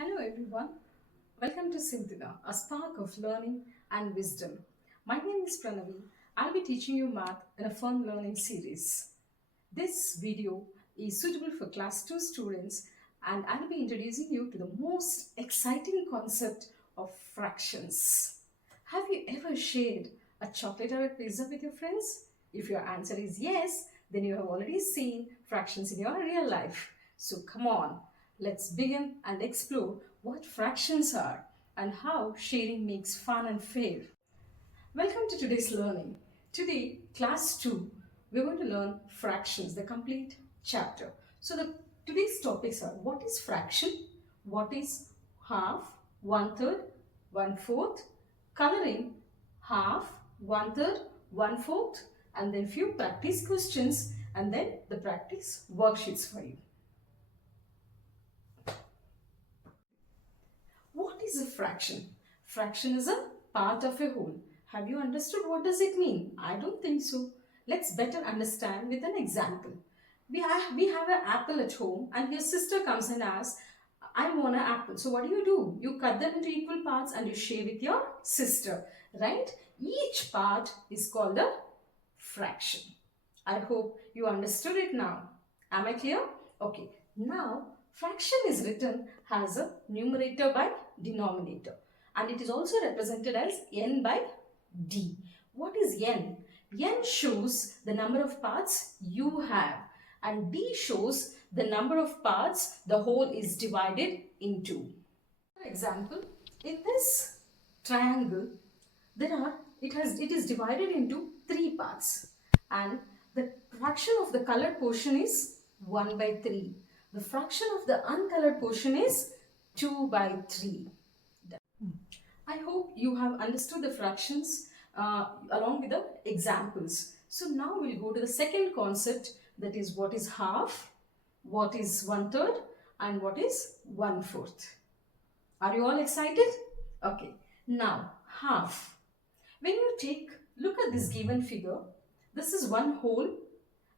Hello everyone, welcome to Scintilla, a spark of learning and wisdom. My name is Pranavi. I'll be teaching you math in a fun learning series. This video is suitable for class 2 students and I'll be introducing you to the most exciting concept of fractions. Have you ever shared a chocolate or a pizza with your friends? If your answer is yes, then you have already seen fractions in your real life. So come on, let's begin and explore what fractions are and how sharing makes fun and fair. Welcome to today's learning. Today, class 2, we're going to learn fractions, the complete chapter. So today's topics are what is fraction, what is half, one third, one fourth, coloring, half, one third, one fourth, and then few practice questions and then the practice worksheets for you. What is a fraction? Fraction is a part of a whole. Have you understood what does it mean? I don't think so. Let's better understand with an example. We have an apple at home and your sister comes and asks, I want an apple. So what do? You cut them into equal parts and you share with your sister, right? Each part is called a fraction. I hope you understood it now. Am I clear? Okay. Now, fraction is written as a numerator by denominator and it is also represented as n by d. What is n? N shows the number of parts you have and d shows the number of parts the whole is divided into. For example, in this triangle, it is divided into three parts and the fraction of the colored portion is 1 by 3. The fraction of the uncolored portion is 2 by 3. I hope you have understood the fractions along with the examples. So now we'll go to the second concept, that is what is half, what is one third and what is one fourth. Are you all excited? Okay. Now half. When you look at this given figure, this is one whole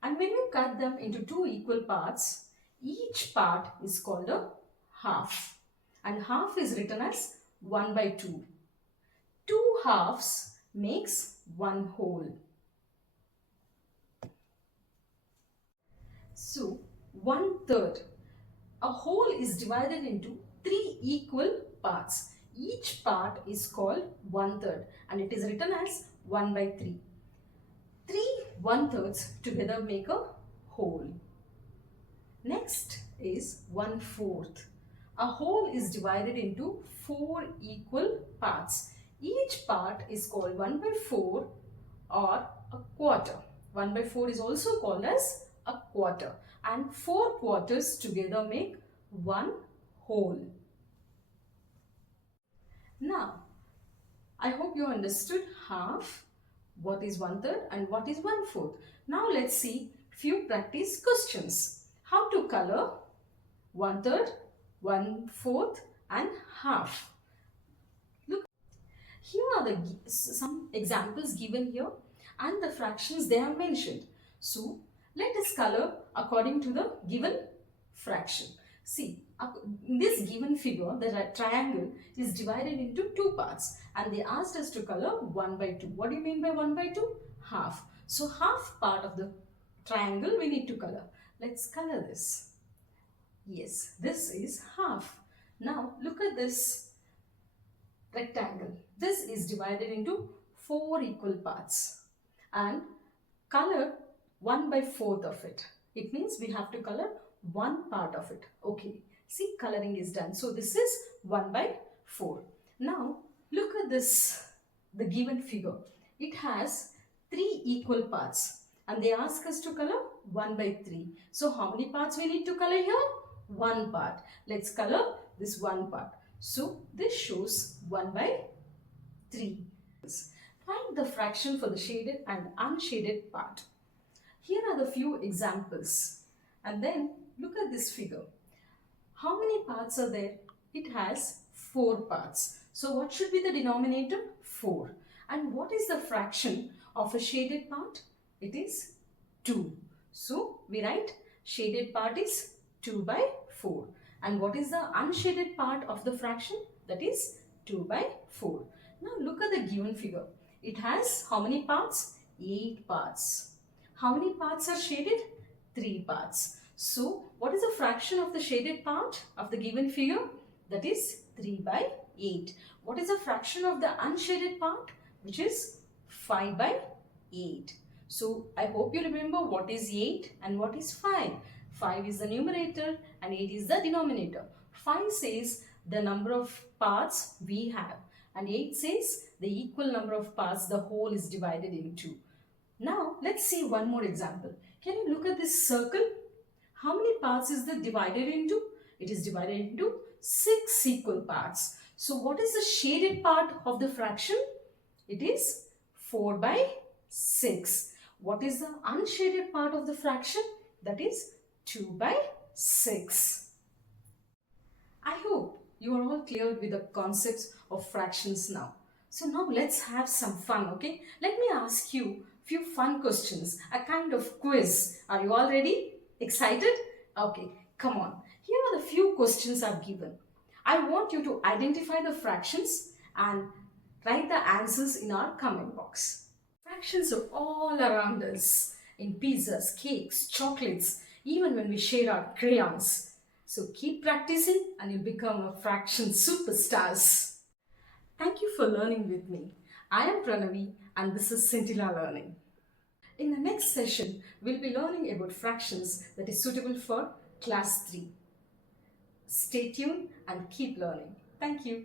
and when you cut them into two equal parts, each part is called a half and half is written as 1 by 2. Two halves makes one whole. So, one third. A whole is divided into three equal parts. Each part is called one third and it is written as 1 by 3. Three one thirds together make a whole. Next is one fourth. A whole is divided into four equal parts. Each part is called 1 by 4 or a quarter. 1 by 4 is also called as a quarter and 4 quarters together make one whole. Now, I hope you understood half, what is one third and what is one fourth. Now let's see few practice questions. How to color one third, one fourth and half. Look, here are some examples given here and the fractions they have mentioned. So let us color according to the given fraction. See, in this given figure, the triangle is divided into two parts and they asked us to color 1 by 2. What do you mean by 1 by 2? Half. So half part of the triangle we need to color. Let's color this. Yes, this is half. Now look at this rectangle. This is divided into 4 equal parts and color 1 by 4th of it. It means we have to color one part of it. Okay, see, coloring is done. So this is 1 by 4. Now look at this, the given figure. It has 3 equal parts and they ask us to color 1 by 3. So how many parts we need to color here? One part. Let's color this one part. So this shows 1 by 3. Find the fraction for the shaded and unshaded part. Here are the few examples and then look at this figure. How many parts are there? It has 4 parts. So what should be the denominator? 4. And what is the fraction of a shaded part? It is 2. So we write shaded part is 2 by 4. And what is the unshaded part of the fraction? That is 2 by 4. Now look at the given figure. It has how many parts? 8 parts. How many parts are shaded? 3 parts. So what is the fraction of the shaded part of the given figure? That is 3 by 8. What is the fraction of the unshaded part? Which is 5 by 8. So I hope you remember what is 8 and what is 5. 5 is the numerator and 8 is the denominator. 5 says the number of parts we have and 8 says the equal number of parts the whole is divided into. Now let's see one more example. Can you look at this circle? How many parts is it divided into? It is divided into 6 equal parts. So what is the shaded part of the fraction? It is 4 by 6. What is the unshaded part of the fraction? That is 2 by 6. I hope you are all clear with the concepts of fractions now. So now let's have some fun, okay? Let me ask you few fun questions, a kind of quiz. Are you all ready? Excited? Okay, come on. Here are the few questions I've given. I want you to identify the fractions and write the answers in our comment box. Fractions are all around us in pizzas, cakes, chocolates, even when we share our crayons. So keep practicing and you'll become a fraction superstars. Thank you for learning with me. I am Pranavi and this is Scintilla Learning. In the next session, we'll be learning about fractions that is suitable for class 3. Stay tuned and keep learning. Thank you.